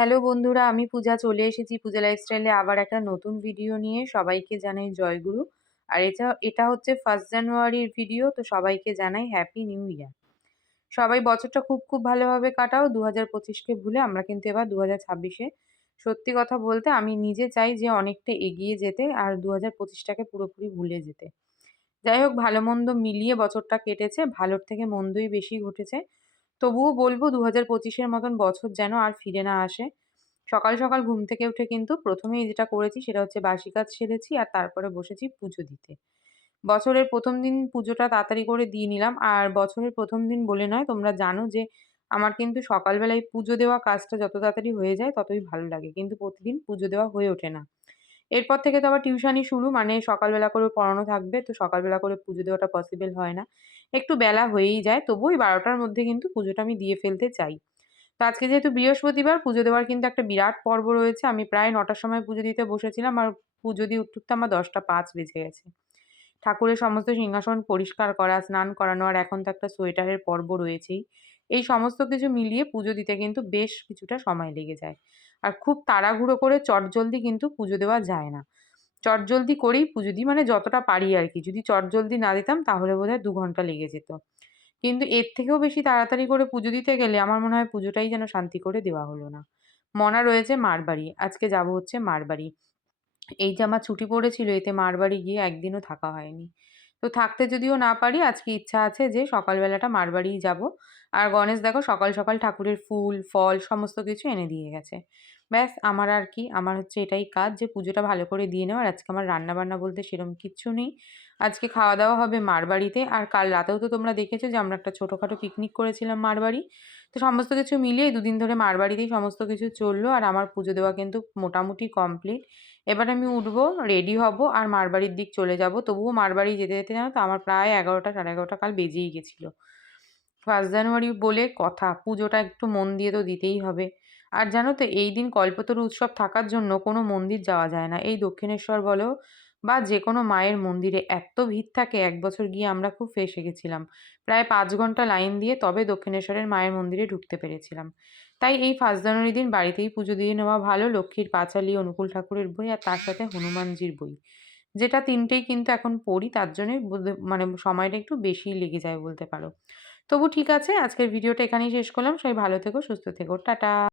Hello বন্ধুরা, আমি পূজা চলে এসেছি পূজা লাইফস্টাইলে আবার একটা নতুন ভিডিও নিয়ে। সবাইকে জানাই জয়গুরু। আর এটা হচ্ছে 1 জানুয়ারির ভিডিও। তো সবাইকে জানাই হ্যাপি নিউ ইয়ার। সবাই বছরটা খুব খুব ভালোভাবে কাটাও। ২০২৫কে ভুলে আমরা কিন্তু এবার ২০২৬-এ সত্যি কথা বলতে আমি নিজে চাই যে অনেকটা এগিয়ে যেতে আর ২০২৫টাকে পুরোপুরি ভুলে যেতে। যাই হোক, ভালো মন্দ মিলিয়ে বছরটা কেটেছে। ভালোর থেকে মন্দই বেশি ঘটেছে। তবুও বলব ২০২৫-এর মতন বছর যেন আর ফিরে না আসে। সকাল সকাল ঘুম থেকে উঠে কিন্তু প্রথমেই যেটা করেছি সেটা হচ্ছে বাসি কাজ সেরেছি আর তারপরে বসেছি পুজো দিতে। বছরের ১ম দিন পুজোটা তাড়াতাড়ি করে দিয়ে নিলাম। আর বছরের ১ম দিন বলে নয়, তোমরা জানো যে আমার কিন্তু সকালবেলায় পুজো দেওয়া কাজটা যত তাড়াতাড়ি হয়ে যায় ততই ভালো লাগে। কিন্তু প্রতিদিন পুজো দেওয়া হয়ে ওঠে না। এরপর থেকে তো আবার টিউশনি শুরু, মানে সকালবেলা করে পড়ানো থাকবে। তো সকালবেলা করে পুজো দেওয়াটা পসিবল হয় না। একটু বেলা হয়েই যায়। তবুও ওই ১২টার মধ্যে কিন্তু পুজোটা আমি দিয়ে ফেলতে চাই। তো আজকে যেহেতু বৃহস্পতিবার, পুজো দেওয়ার কিন্তু একটা বিরাট পর্ব রয়েছে। আমি প্রায় ৯টার সময় পুজো দিতে বসেছিলাম আর পুজো দিয়ে উঠতে, উঠতে আমার ১০টা ৫ বেজে গেছে। ঠাকুরের সমস্ত সিংহাসন পরিষ্কার করা, স্নান করানো আর এখন তো একটা সোয়েটারের পর্ব রয়েছেই। এই সমস্ত কিছু মিলিয়ে পুজো দিতে কিন্তু বেশ কিছুটা সময় লেগে যায়। আর খুব তাড়াহুড়ো করে চটজলদি কিন্তু পুজো দেওয়া যায় না। চটজলদি করেই পুজো দিই, মানে যতটা পারি আরকি। যদি চটজলদি না দিতাম তাহলে বোধহয় ২ ঘন্টা লেগে যেত। কিন্তু এর থেকেও বেশি তাড়াতাড়ি করে পুজো দিতে গেলে আমার মনে হয় পুজোটাই যেন শান্তি করে দেওয়া হলো না। মনা রয়েছে মারবাড়ি। আজকে যাবো হচ্ছে মারবাড়ি। এই যে আমার ছুটি পড়েছিল, এতে মারবাড়ি গিয়ে একদিনও থাকা হয়নি। তো থাকতে যদিও না পারি, আজকে ইচ্ছা আছে যে সকালবেলাটা মারবাড়িই যাবো। আর গণেশ দেখো সকাল সকাল ঠাকুরের ফুল, ফল সমস্ত কিছু এনে দিয়ে গেছে। ব্যাস, আমার আর কি, আমার হচ্ছে এটাই কাজ যে পুজোটা ভালো করে দিয়ে নেওয়ার। আজকে আমার রান্না-বান্না বলতে সেরকম কিচ্ছু নেই। আজকে খাওয়া-দাওয়া হবে মারবাড়িতে। আর কাল রাতেও তো তোমরা দেখেছো যে আমরা একটা ছোটখাটো পিকনিক করেছিলাম মারবাড়ি। তো সমস্ত কিছু মিলিয়ে ২ দিন ধরে মারবাড়িতেই সমস্ত কিছু চললো। আর আমার পুজো দেওয়া কিন্তু মোটামুটি কমপ্লিট। এবার আমি উঠবো, রেডি হব আর মারবাড়ির দিক চলে যাব। তবুও মারবাড়ি যেতে, যেতে জানো তো আমার প্রায় ১১টা ১১:৩০ কাল বেজেই গেছিল। 1 জানুয়ারি বলে কথা, পুজোটা একটু মন দিয়ে তো দিতেই হবে। আর জানো তো এই দিন কল্পতরু উৎসব থাকার জন্য কোনো মন্দির যাওয়া যায় না। এই দক্ষিণেশ্বর বলো বা যেকোনো মায়ের মন্দিরে এত্ত ভিড় থাকে, এক বছর গিয়ে আমরা খুব ফেঁসে গেছিলাম। প্রায় ৫ ঘন্টা লাইন দিয়ে তবে দক্ষিণেশ্বরের মায়ের মন্দিরে ঢুকতে পেরেছিলাম। তাই এই 1 জানুয়ারি দিন বাড়িতেই পুজো দিয়ে নেওয়া ভালো। লক্ষ্মীর পাঁচালী, অনুকূল ঠাকুরের বই আর তার সাথে হনুমানজির বই। যেটা ৩ টেই কিন্তু এখন পড়ি, তার জন্যই মানে সময়টা একটু বেশিই লেগে যায় বলতে পারো। তবু ঠিক আছে, আজকের ভিডিওটা এখানেই শেষ করলাম। সবাই ভালো থেকো, সুস্থ থেকো। টাটা।